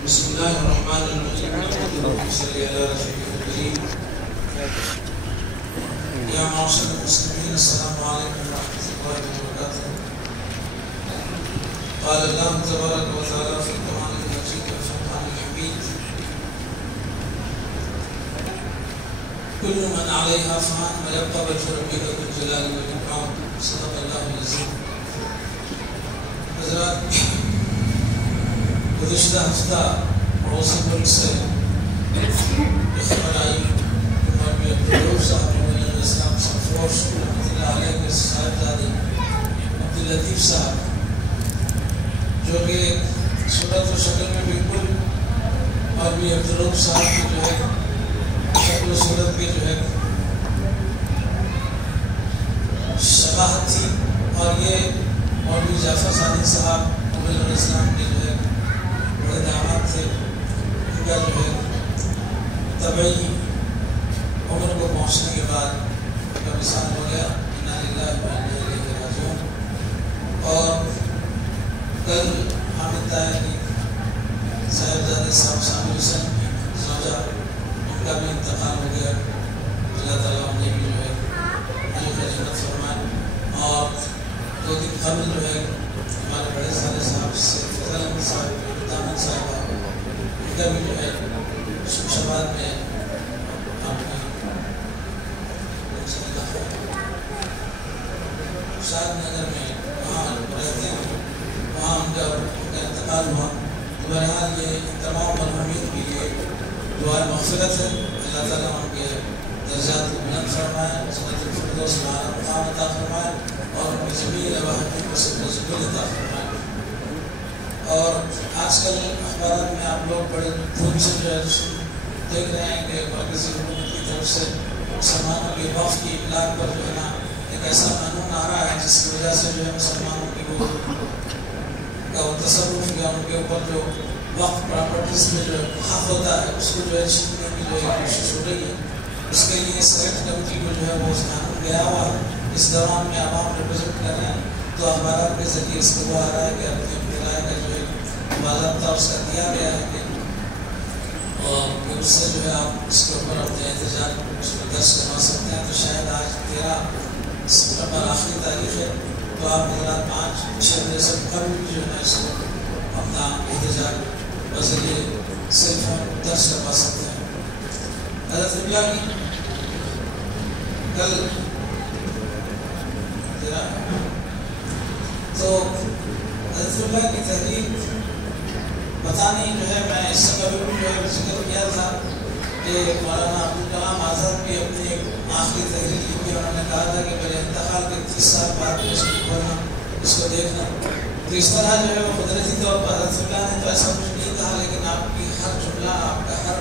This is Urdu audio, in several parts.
بسم الله الرحمن الرحيم. اللهم صل على رسولك الكريم. يا معاشر المسلمين السلام عليكم ورحمة الله وبركاته. قال الله تبارك وتعالى في القرآن المجيد والفرقان الحميد: كل من عليها فان ويبقى وجه ربك ذو الجلال والإكرام. صدق الله العظيم. حضرات، گزشتہ ہفتہ پڑوسی ملک سے خبر آئی کہ مولوی عبدالرؤف صاحب مولوی اسلام سرفروش رحمۃ اللہ علیہ کے صاحبزادے عبداللطیف صاحب، جو کہ صورت و شکل میں بالکل مولوی عبدالرؤف صاحب کی جو ہے شکل و صورت کی جو ہے شباہت تھی، اور یہ مولوی جعفر صادق صاحب مولوی الاسلام کے جو ہے بڑے دعوات تھے. ان کا جو ہے طبعی عمر کو پہنچنے کے بعد ان کا وصال ہو گیا. انا للہ و انا الیہ راجعون. اور کل حامد طاہر کی صاحبزادے صاحب سامر حسین کی زوجہ، ان کا بھی انتقال ہو گیا. اللہ تعالیٰ انہیں بھی جو ہے جنت فرمائے. اور 2 دن قبل جو ہے ہمارے بڑے سارے صاحب فضل احمد صاحب دامن صاحبہ، ان کا بھی جو ہے شمشاباد میں شاد نگر میں وہاں رہتے ہیں، وہاں ان کا انتقال ہوا. تو بہرحال یہ تمام مرحومین کے لیے دعائے مغفرت ہے. اللہ تعالیٰ ان کے درجات کو بلند فرمائے، جنت الفردوس اعلیٰ مقام عطا فرمائے، اور ان کی جمیع رواحت کو سے نزول عطا فرمائے. اور آج کل اخبارات میں آپ لوگ بڑے دھوم سے جو ہے دیکھ رہے ہیں کہ مرکزی حکومت کی طرف سے مسلمانوں کے وقف کی املاک پر جو ہے نا ایک ایسا قانون آ رہا ہے جس کی وجہ سے جو ہے مسلمانوں کی وہ تصرف یا ان کے اوپر جو وقف پراپرٹیز میں جو حق ہوتا ہے اس کو جو ہے چھیننے کی جو ہے کوشش ہو رہی ہے. اس کے لیے سلیکٹ کمیٹی کو جو ہے وہ اس قانون گیا ہوا ہے. اس دوران میں عوام ریپرزینٹ کر رہے ہیں، تو اخبارات کے ذریعے اس کو آ رہا ہے کہ اپنے رائے کا جو ہے باضابطہ اس کا دیا گیا ہے کہ اور اس سے جو ہے آپ اس کے اوپر اپنے احتجاج اس کو درج کروا سکتے ہیں. تو شاید آج 13 ستمبر آخری تاریخ ہے، تو آپ حضرات 5-6 بجے سے قبل بھی جو ہے اس کو اپنا احتجاج بذریعے سیل فون درج کروا سکتے ہیں. حضرت ربیہ کی کل تو حضرت ربیہ کی تحریر بتانی جو ہے میں اس سے قبل بھی جو ہے ذکر کیا تھا کہ مولانا عبدالکلام آزاد بھی اپنی آخری تحریر لکھی. انہوں نے کہا تھا کہ میرے انتقال کے 30 سال بعد میں اس کو پڑھنا، اس کو دیکھنا. تو اس طرح جو ہے وہ قدرتی طور پر حضرت ربیہ نے تو ایسا کچھ نہیں کہا، لیکن آپ کی ہر جملہ، آپ کا ہر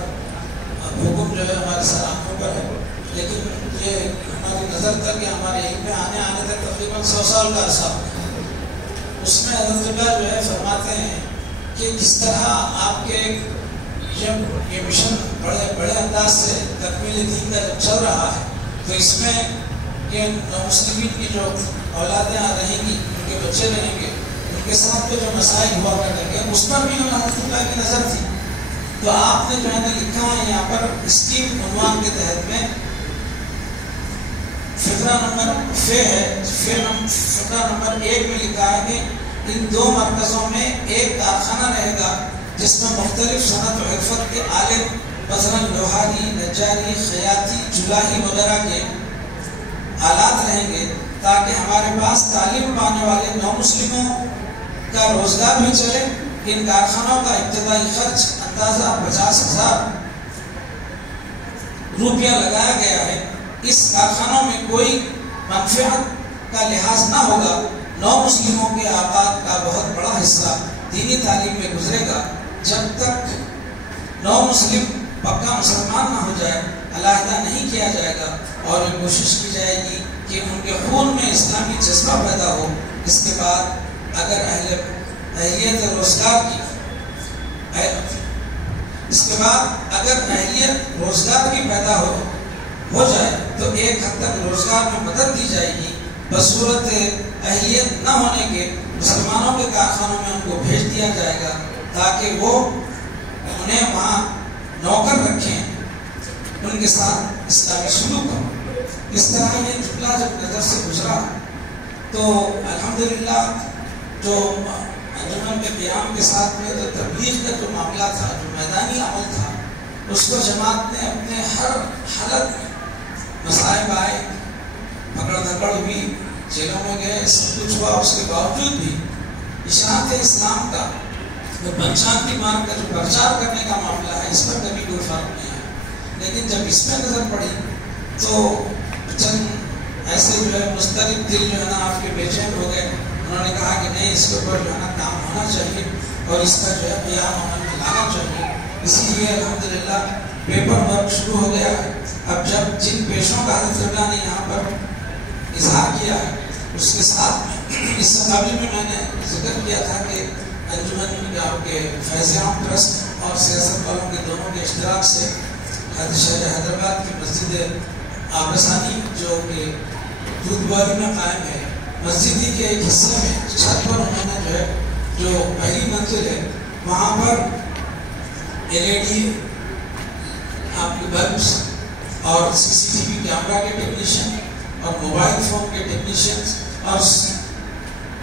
حکم جو ہے ہمارے سر آنکھوں پر ہے. لیکن یہ ہماری نظر تک یا ہمارے علم میں آنے تک تقریباً 100 سال کا عرصہ ہے. اس میں حضرت ربیہ جو ہے فرماتے ہیں کہ کس طرح آپ کے یہ مشن بڑے انداز سے تکمیل دین کا جب چل رہا ہے، تو اس میں یہ نومسلمین کی جو اولادیں رہیں گی، ان کے بچے رہیں گے، ان کے ساتھ جو مسائل ہوا کریں گے، اس پر بھی حضرت ربیہ کی نظر تھی. تو آپ نے جو ہے نا لکھا ہے یہاں پر اسکیم عنوان کے تحت میں فقرہ نمبر 1 میں لکھا ہے کہ ان 2 مرکزوں میں ایک کارخانہ رہے گا جس میں مختلف صنعت و حرفت کے آلے مثلاً لوہاری، نجاری، خیاطی، جلاہی وغیرہ کے آلات رہیں گے، تاکہ ہمارے پاس تعلیم پانے والے نومسلموں کا روزگار بھی چلے. ان کارخانوں کا ابتدائی خرچ اندازہ 50,000 روپیہ لگایا گیا ہے. اس کارخانوں میں کوئی منفعت کا لحاظ نہ ہوگا. نومسلموں کے آباد کا بہت بڑا حصہ دینی تعلیم میں گزرے گا. جب تک نومسلم پکا مسلمان نہ ہو جائے علیحدہ نہیں کیا جائے گا، اور یہ کوشش کی جائے گی کہ ان کے خون میں اسلامی جذبہ پیدا ہو. اس کے بعد اگر اہلیت روزگار کی پیدا ہو جائے تو ایک حد تک روزگار میں مدد دی جائے گی. بصورت اہلیت نہ ہونے کے مسلمانوں کے کارخانوں میں ان کو بھیج دیا جائے گا تاکہ وہ انہیں وہاں نوکر رکھیں، ان کے ساتھ اسلامی سلوک کرو. اس طرح یہ جملہ جب نظر سے گزرا تو الحمدللہ جو انجمن کے قیام کے ساتھ میں جو تبلیغ کا جو معاملہ تھا، جو میدانی عمل تھا، اس کو جماعت نے اپنے ہر حالت میں، مصائب آئے، پکڑ دھکڑ ہوئی، جیلوں میں گئے، سب کچھ ہوا، اس کے باوجود بھی اشاعت اسلام کا جو پنچانتی مان کا جو پرچار کرنے کا معاملہ ہے، اس پر کبھی کوئی فرق نہیں ہے. لیکن جب اس میں نظر پڑی تو چند ایسے جو ہے مسترد دل جو ہے نا آپ کے بے چین ہو گئے. انہوں نے کہا کہ نہیں، اس کے اوپر جو ہے نا کام ہونا چاہیے اور اس کا جو ہے قیام عمل میں لانا چاہیے. اسی لیے الحمدللہ پیپر ورک شروع ہو گیا ہے. اب جب جن پیشوں کا حضرت اللہ نے یہاں پر اظہار کیا ہے، اس کے ساتھ اس سبابی میں نے ذکر کیا تھا کہ انجمن کے فیض عام ٹرسٹ اور سیاست والوں کے دونوں کے اشتراک سے حضرت شہر حیدرآباد کی مسجد آبرسانی جو کہ دودھواری میں قائم ہے، مسجد کے ایک حصے میں چھت پر انہوں نے جو ہے جو پہلی منزل ہے وہاں پر LED آپ کے بلبس اور CCTV کیمرہ کے ٹیکنیشین اور موبائل فون کے ٹیکنیشینز اور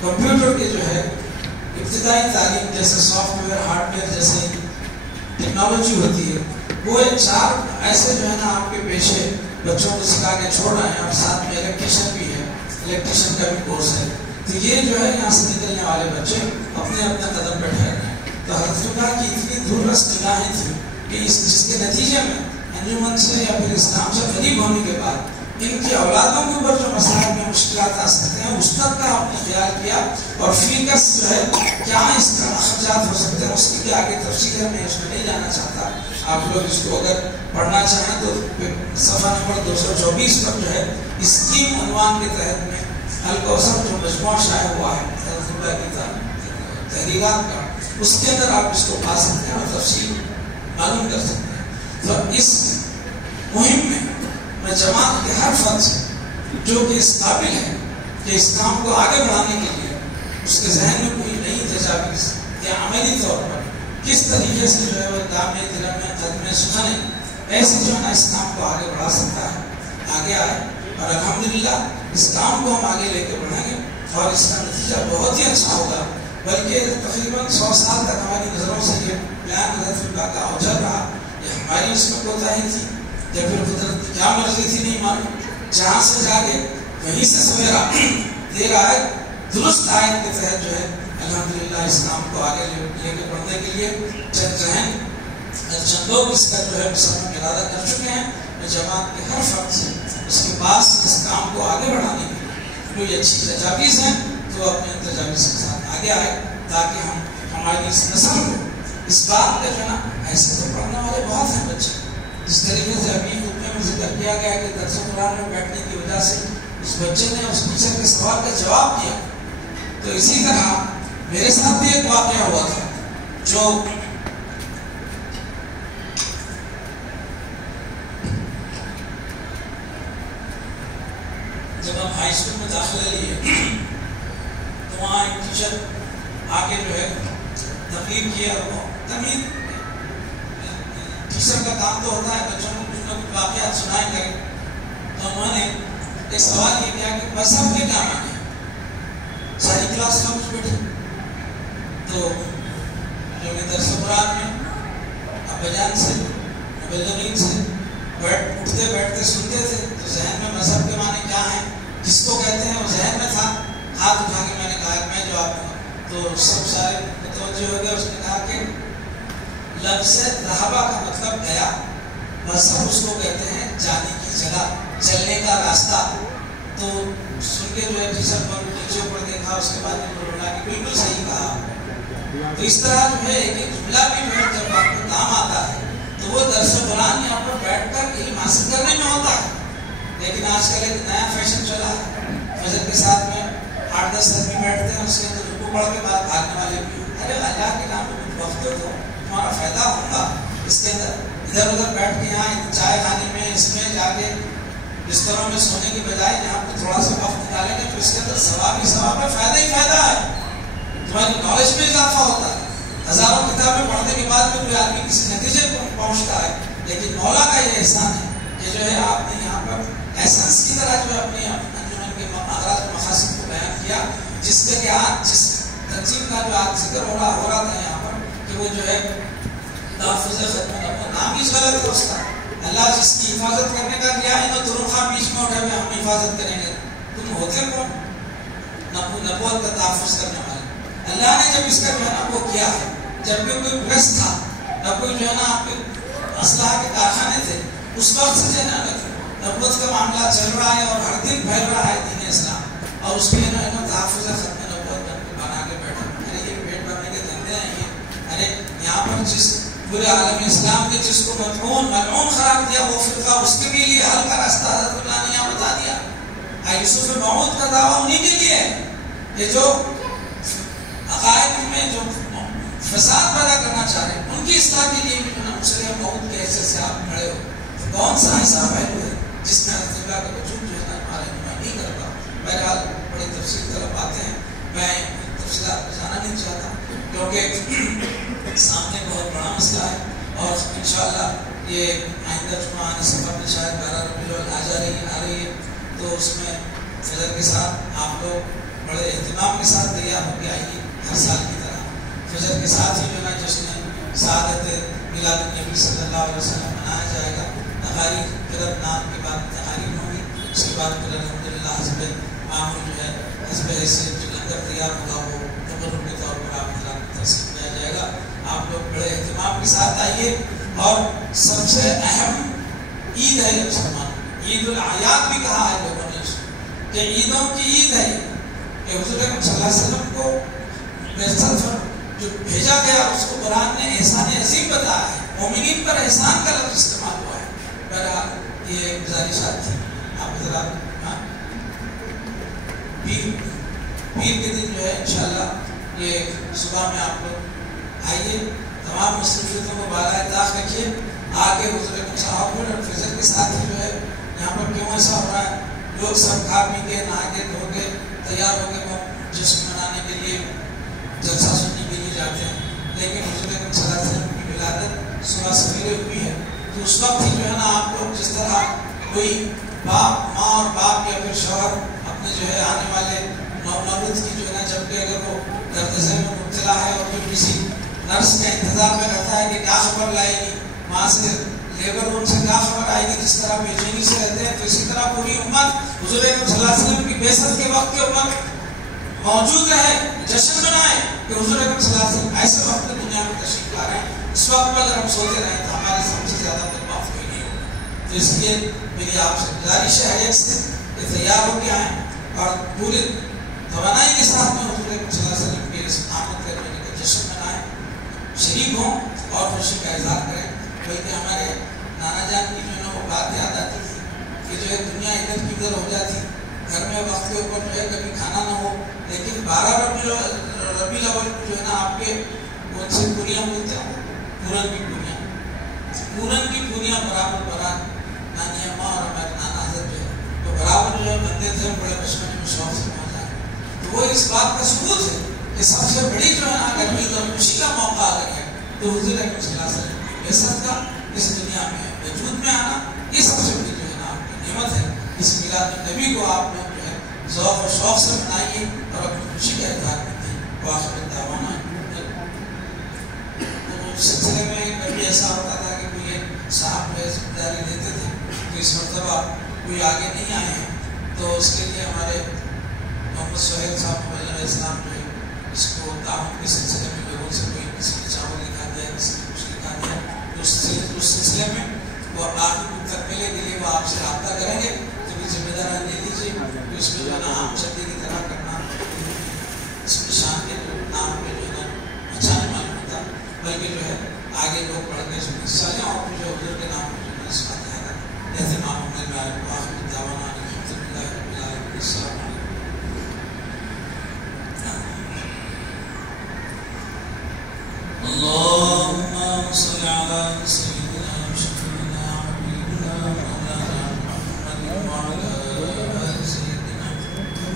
کمپیوٹر کے جو ہے ابتدائی تعلیم جیسے سافٹ ویئر ہارڈ ویئر جیسے ٹیکنالوجی ہوتی ہے، وہ 4 ایسے جو ہے نا آپ کے پیشے بچوں کو سکھا کے چھوڑ رہے ہیں. اور ساتھ میں الیکٹریشین بھی ہے، الیکٹریشین کا بھی کورس ہے. تو یہ جو ہے یہاں سے نکلنے والے بچے اپنے اپنے قدم پہ ٹھہر گئے. تو حضرت اللہ کی اتنی دور رس نگاہیں تھیں کہ جس کے نتیجے میں انجمن سے یا پھر اسلام سے قریب ہونے کے بعد ان کی اولادوں کے اوپر جو مسائل میں مشکلات آ سکتے ہیں اس تک کا آپ نے خیال کیا اور فیکس جو ہے کیا اس طرح اخراجات ہو سکتے ہیں اس کی آگے تفصیل ہے. میں اس میں نہیں جانا چاہتا. آپ لوگ اس کو اگر پڑھنا چاہیں تو صفحہ نمبر 224 پر جو ہے اسکیم عنوان کے تحت میں الکوثر جو مجموعہ شائع ہوا ہے حضرت اللہ کی تحریرات کا، اس کے اندر آپ اس کو پا سکتے ہیں اور تفصیل معلوم کر سکتے ہیں. تو اس مہم میں جماعت کے ہر فرد سے جو کہ اس قابل ہے کہ اس کام کو آگے بڑھانے کے لیے اس کے ذہن میں کوئی نئی تجاویز یا عملی طور پر کس طریقے سے جو ہے وہ دام دلم میں قدم سننے ایسے جو ہے نا اس کام کو آگے بڑھا سکتا ہے، آگے آئے. اور الحمدللہ اس کام کو ہم آگے لے کے بڑھیں گے اور اس کا نتیجہ بہت ہی اچھا ہوگا. بلکہ تقریباً 100 سال تک ہماری نظروں سے یہ بیان حضرت اللہ کا اوجر رہا. یہ ہماری اس میں کوتاہی تھی یا پھر قدرت کی کیا مرضی تھی نہیں معلوم. جہاں سے جاگے وہیں سے سویرا دیر آیت درست آیت کے تحت جو ہے الحمدللہ اسلام کو آگے لے کے بڑھنے کے لیے چند لوگ اس کا جو ہے مسلم ارادہ کر چکے ہیں. میں جماعت کے ہر فرد سے اس کے پاس اس کام کو آگے بڑھانے کے لیے کوئی اچھی تجاویز ہیں تو اپنے تجاویز کے ساتھ آگے آئے تاکہ ہم ہماری اس نسل کو اس بات کا جو ہے نا ایسے تو پڑھنے والے بہت ہیں بچے. جس طریقے سے ابھی خطبے میں ذکر کیا گیا کہ درس قرآن میں بیٹھنے کی وجہ سے اس بچے نے اس ٹیچر کے سوال کا جواب دیا. تو اسی طرح میرے ساتھ بھی ایک واقعہ ہوا تھا جو جب ہم ہائی اسکول میں داخلہ لیے تو وہاں ایک ٹیچر آ کے جو ہے تقریر کیا. تقریر ٹیچر کا کام تو ہوتا ہے بچوں کو کچھ نہ کچھ واقعات سنائیں کریں. تو انہوں نے ایک سوال یہ کیا کہ مذہب کے کیا معنی ہے. ساری کلاس کا کچھ بیٹھے تو جو کہ درس قرآن میں ابا جان سے مبلغین سے اٹھتے بیٹھتے سنتے تھے تو ذہن میں مذہب کے معنی کیا ہیں کس کو کہتے ہیں وہ ذہن میں تھا. ہاتھ اٹھا کے میں نے کہا میں جواب دوں تو سب سارے متوجہ ہو گئے. اس نے کہا کہ لفظ رہبہ کا مطلب گیا، مذہب اس کو کہتے ہیں جانے کی جگہ، چلنے کا راستہ. تو سن کے جو ہے ٹیچر پر نیچے اوپر دیکھا، اس کے بعد بولا کہ بالکل صحیح کہا. تو اس طرح جو ہے ایک جملہ بھی جو ہے جب آپ کو کام آتا ہے تو وہ درس قرآن یہاں پر بیٹھ کر علم حاصل کرنے میں ہوتا ہے. لیکن آج کل ایک نیا فیشن چلا ہے، فجر کے ساتھ میں 8-10 آدمی بیٹھتے ہیں، اس کے اندر رکوع پڑھ کے بعد بھاگنے والے بھی. ارے اللہ کے نام میں وقت تو تمہارا فائدہ ہوگا. اس کے اندر ادھر ادھر بیٹھ کے یہاں چائے کھانے میں اس میں جا کے بستروں میں سونے کی بجائے یہاں پہ تھوڑا سا وقت نکالیں گے تو اس کے اندر ثواب ہی ثواب ہے، فائدہ ہی فائدہ ہے. تمہاری نالج میں اضافہ ہوتا ہے، ہزاروں کتابیں پڑھنے کے بعد بھی کوئی آدمی کسی نتیجے کو پہنچتا ہے، لیکن مولا کا یہ احسان ہے کہ جو ہے آپ نے یہاں پر ایسنس کی طرح جو ہے اپنی انجمن کے اغراض و مقاصد کو بیان کیا، جس میں کہ آج جس تنظیم کا جو آج ذکر ہو رہا تھا یہاں پر کہ وہ جو ہے تحفظ ختم نبوت، نام ہی غلط ہے اس کا. اللہ جس کی حفاظت کرنے کا کیا ہے، ترخا بیچ میں اٹھے ہوئے ہم حفاظت کریں گے، تم ہوتے کون؟ نبوت کا تحفظ کرنے والے. اللہ نے جب اس کا جو ہے نا وہ کیا ہے، جب بھی کوئی پریس تھا، نہ کوئی جو ہے نا آپ کے اسلحہ کے کارخانے تھے، اس وقت سے جو ہے نا نبوت کا معاملہ چل رہا ہے اور ہر دن پھیل رہا ہے دین اسلام، اور اس کے جو ہے نا تحفظ ختم نبوت بنا کے بیٹھا. ارے یہ پیٹ بھرنے کے دھندے ہیں یہ. ارے یہاں پر جس پورے عالم اسلام کے جس کو ملعون قرار دیا وہ فرقہ، اس کے لیے حل کا راستہ حضرت اللہ نے یہاں بتا دیا. یوسف موعود کا دعویٰ انہیں کے لیے ہے کہ جو عقائد میں جو فساد پیدا کرنا چاہ رہے ہیں، ان کی اصلاح کے لیے بھی جو نا مسلم موعود کے حیثیت سے آپ کھڑے ہو. تو کون سا ایسا پہلو ہے جس میں حضرت اللہ کا وجود جو ہے نا ہمارے نمائندگی نہیں کرتا. بہرحال بڑی تفصیل طرف باتیں ہیں، میں تفصیلات میں جانا نہیں چاہتا کیونکہ سامنے بہت بڑا مسئلہ ہے، اور انشاءاللہ یہ آئندہ جمعہ آنے سفر میں شاید 12 ربیع الاول آ رہی ہے، تو اس میں فجر کے ساتھ آپ لوگ بڑے اہتمام کے ساتھ تیار ہو کے آئیے. ہر سال کی طرح فجر کے ساتھ ہی جو ہے جشن سعادت میلاد النبی صلی اللہ علیہ وسلم منایا جائے گا. تقاریر پھر نام کے بعد تقاریر ہوگی، اس کے بعد پھر الحمدللہ حسب معمول جو ہے حسب حیثیت جو لنگر تیار ہوگا وہ تقرر کے طور پر آپ حضرات کو تقسیم کیا جائے گا. آپ لوگ بڑے اہتمام کے ساتھ آئیے. اور سب سے اہم عید ہے مسلمان، عید الاعیاد بھی کہا ہے لوگوں نے کہ عیدوں کی عید ہے کہ حضور اکرم صلی اللہ علیہ وسلم کو جو بھیجا گیا اس کو قرآن نے احسان عظیم بتایا ہے. مومنین پر احسان کا لفظ استعمال ہوا ہے. بہرحال یہ گزارشات تھی آپ حضرات. پیر کے دن جو ہے انشاءاللہ یہ صبح میں آپ لوگ آئیے، تمام مصروفیتوں کو بالائے طاق رکھیے، آگے حضور اکرم صاحب اور فجر کے ساتھ ہی جو ہے یہاں پر کیوں ایسا ہو رہا ہے، لوگ سب کھا پی کے نہا کے دھو کے تیار ہو کے جشن منانے کے لیے جلسہ سننے کے لیے جاتے ہیں، لیکن حضور اکرم صلی اللہ علیہ وسلم کی ولادت صبح سویرے ہوئی ہے. تو اس وقت ہی جو ہے نا آپ لوگ جس طرح کوئی باپ ماں اور باپ یا پھر شوہر اپنے جو ہے آنے والے نومولود کی جو ہے نا جب کہ اگر وہ درد ذہن میں مبتلا ہے اور پھر کسی نرس کا انتظار میں رہتا ہے کہ کیا خبر لائے گی وہاں سے لیبر روم سے کیا خبر آئے گی، جس طرح بے چینی سے رہتے ہیں، تو اسی طرح پوری امت حضور اکرم صلی اللہ علیہ وسلم کی بعثت کے وقت کے اوپر موجود رہے، جشن منائے کہ حضور اکرم صلی اللہ علیہ وسلم ایسے وقت دنیا میں تشریف لا رہے ہیں. اس وقت پر اگر ہم سوتے رہے تو ہمارے سب سے زیادہ معاف کوئی نہیں ہوگا. تو اس لیے میری آپ سے گزارش ہے سے کہ تیار ہو کے آئیں اور پورے توانائی کے ساتھ میں حضور اکرم صلی اللہ علیہ وسلم کی آمد کرنے کا جشن منائیں، شریک ہوں اور خوشی کا اظہار کریں. بلکہ ہمارے نانا جان کی جو ہے وہ بات یاد آتی تھی کہ جو ہے دنیا ادھر کی ادھر ہو جاتی، گھر میں وقت کے اوپر جو ہے کبھی کھانا نہ ہو، لیکن 12 ربیع الاول جو ہے نا آپ کے کون سے پوریاں بولتے ہیں، پورن کی پوریاں برابر نانی اماں اور ہمارے نانا حضرت جو ہے تو برابر جو ہے بنتے تھے، بڑے بچپن میں شوق سے پہنچ جائے. تو وہ اس بات کا ثبوت ہے کہ سب سے بڑی جو ہے نا اگر عید اور خوشی کا موقع اگر ہے تو حضور اکرم صلی اللہ علیہ وسلم کی بعثت کا اس دنیا میں وجود میں آنا، یہ سب سے بڑی جو ہے نا آپ کی نعمت ہے. اس میلاد النبی کو آپ لوگ جو ہے ذوق و شوق سے منائیے اور اپنی خوشی کا اظہار کرتے ہیں. وآخر دعوانا اس سلسلے میں کبھی ایسا ہوتا تھا کہ کوئی صاحب جو ہے ذمہ داری دیتے تھے، تو اس مرتبہ کوئی آگے نہیں آئے ہیں، تو اس کے لیے ہمارے محمد سہیل صاحب علیہ السلام جو ہے اس کو تعاون کے سلسلے میں لوگوں سے کوئی کسی نے چاول لکھا دیا، کسی نے کچھ لکھا دیا، تو اس سلسلے میں وہ آگے تکمیلے کے لیے وہ آپ سے رابطہ کریں گے. تو ذمہ داری لے لیجیے کہ اس میں جو ہے نا عام چندے کی طرح کرنا، اس میں شان کے نام پہ جو ہے نا اچھا نہیں معلوم ہوتا، بلکہ جو ہے آگے لوگ پڑھ کے حصہ لیں اور جو حضور کے نام پر جو ہے اس کا اہتمام ہونے میں آئے. آخر دعوانا الحمدللہ رب العالمین. السلام علیکم. اللهم صل على سيدنا وشفيعنا وحبيبنا مولانا محمد وعلى آل سيدنا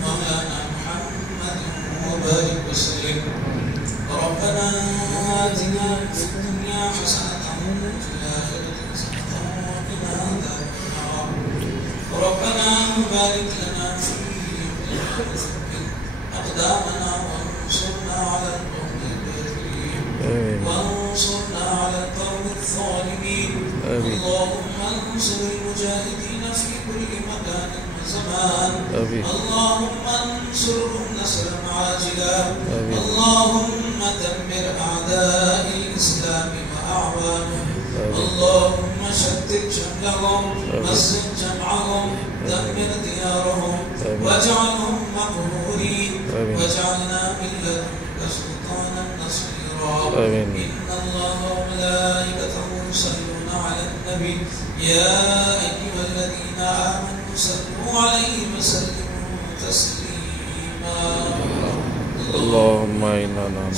مولانا محمد وبارك وسلم. ربنا آتنا في الدنيا حسنة وفي الآخرة حسنة وقنا عذاب النار ربنا بارك لنا في أمرنا وثبت أقدامنا وانصرنا على القوم الكافرين وانصرنا على القوم الظالمين اللهم انصر المجاهدين في كل مكان وزمان اللهم انصرهم نصرا عاجلا اللهم دمر أعداء الإسلام وأعوانهم اللهم شتت شملهم مسد جمعهم دمر ديارهم واجعلهم مقهورين واجعلنا من لدنك سلطانا نصيرا إن الله وملائكته يصلون على النبي يا أيها الذين آمنوا صلوا عليه وسلموا تسليما اللهم إنا نعلم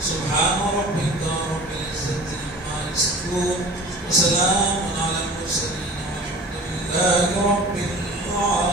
سبحان ربك رب العزة عما يصفون وسلام على المرسلين والحمد لله رب العالمين.